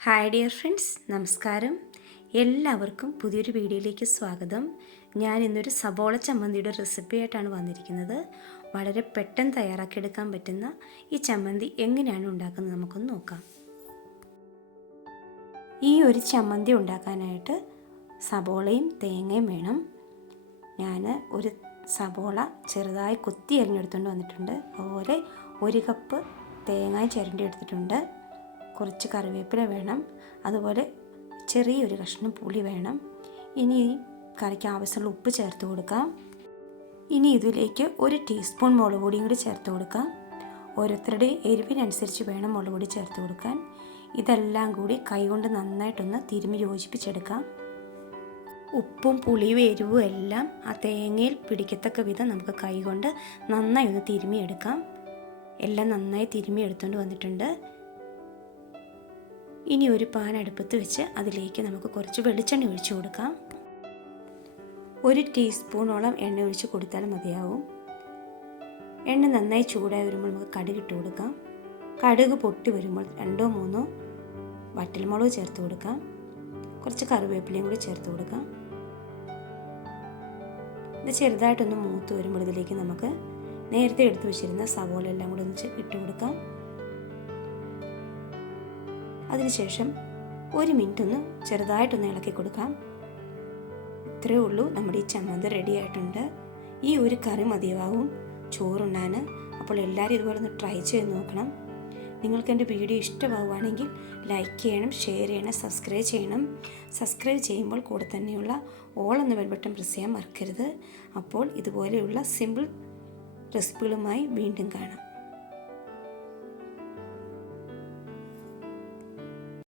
Hi dear friends, നമസ്കാരം. എല്ലാവർക്കും പുതിയൊരു വീഡിയോയിലേക്ക് സ്വാഗതം. ഞാൻ ഇന്നൊരു സബോള ചമ്മന്തിയുടെ റെസിപ്പി ആയിട്ടാണ് വന്നിരിക്കുന്നത്. വളരെ പെട്ടെന്ന് തയ്യാറാക്കിയെടുക്കാൻ പറ്റുന്ന ഈ ചമ്മന്തി എങ്ങനെയാണ് ഉണ്ടാക്കുന്നത് നമുക്കൊന്ന് നോക്കാം. ഈ ഒരു ചമ്മന്തി ഉണ്ടാക്കാനായിട്ട് സബോളയും തേങ്ങയും വേണം. ഞാൻ ഒരു സബോള ചെറുതായി കൊത്തി അരിഞ്ഞെടുത്തുകൊണ്ട് വന്നിട്ടുണ്ട്. അതുപോലെ 1 കപ്പ് തേങ്ങ ചിരണ്ടി എടുത്തിട്ടുണ്ട്. കുറച്ച് കറിവേപ്പില വേണം. അതുപോലെ ചെറിയൊരു കഷ്ണം പുളി വേണം. ഇനി ഈ കറിക്ക് ആവശ്യമുള്ള ഉപ്പ് ചേർത്ത് കൊടുക്കാം. ഇനി ഇതിലേക്ക് 1 ടീസ്പൂൺ മുളക് പൊടിയും കൂടി ചേർത്ത് കൊടുക്കാം. ഓരോരുത്തരുടെ എരിവിനനുസരിച്ച് വേണം മുളക് പൊടി ചേർത്ത് കൊടുക്കാൻ. ഇതെല്ലാം കൂടി കൈകൊണ്ട് നന്നായിട്ടൊന്ന് തിരുമ്മി യോജിപ്പിച്ചെടുക്കാം. ഉപ്പും പുളിയും എരിവും എല്ലാം ആ തേങ്ങയിൽ പിടിക്കത്തക്ക വിധം നമുക്ക് കൈകൊണ്ട് നന്നായി ഒന്ന് തിരുമ്മിയെടുക്കാം. എല്ലാം നന്നായി തിരുമ്മി എടുത്തുകൊണ്ട് വന്നിട്ടുണ്ട്. ഇനി ഒരു പാൻ അടുപ്പത്ത് വെച്ച് അതിലേക്ക് നമുക്ക് കുറച്ച് വെളിച്ചെണ്ണ ഒഴിച്ചു കൊടുക്കാം. 1 ടീസ്പൂണോളം എണ്ണ ഒഴിച്ച് കൊടുത്താൽ മതിയാവും. എണ്ണ നന്നായി ചൂടായി വരുമ്പോൾ നമുക്ക് കടുക് ഇട്ട് കൊടുക്കാം. കടുക് പൊട്ടി വരുമ്പോൾ 2-3 വറ്റൽമുളക് ചേർത്ത് കൊടുക്കാം. കുറച്ച് കറിവേപ്പിലയും കൂടി ചേർത്ത് കൊടുക്കാം. ഇത് ചെറുതായിട്ടൊന്ന് മൂത്ത് വരുമ്പോൾ ഇതിലേക്ക് നമുക്ക് നേരത്തെ എടുത്തു വെച്ചിരുന്ന സവോള എല്ലാം കൂടി ഒന്ന് ഇട്ട് കൊടുക്കാം. അതിനുശേഷം 1 മിനിറ്റ് ഒന്ന് ചെറുതായിട്ടൊന്ന് ഇളക്കി കൊടുക്കാം. ഇത്രയേ ഉള്ളൂ, നമ്മുടെ ഈ ചമ്മന്തി റെഡി ആയിട്ടുണ്ട്. ഈ ഒരു കറി മതിയാവും ചോറുണ്ണാൻ. അപ്പോൾ എല്ലാവരും ഇതുപോലെ ഒന്ന് ട്രൈ ചെയ്ത് നോക്കണം. നിങ്ങൾക്ക് എൻ്റെ വീഡിയോ ഇഷ്ടമാവുകയാണെങ്കിൽ ലൈക്ക് ചെയ്യണം, ഷെയർ ചെയ്യണം, സബ്സ്ക്രൈബ് ചെയ്യണം. സബ്സ്ക്രൈബ് ചെയ്യുമ്പോൾ കൂടെ തന്നെയുള്ള ഓൾ എന്ന ബെൽ ബട്ടൺ പ്രസ് ചെയ്യാൻ മറക്കരുത്. അപ്പോൾ ഇതുപോലെയുള്ള സിമ്പിൾ റെസിപ്പികളുമായി വീണ്ടും കാണാം.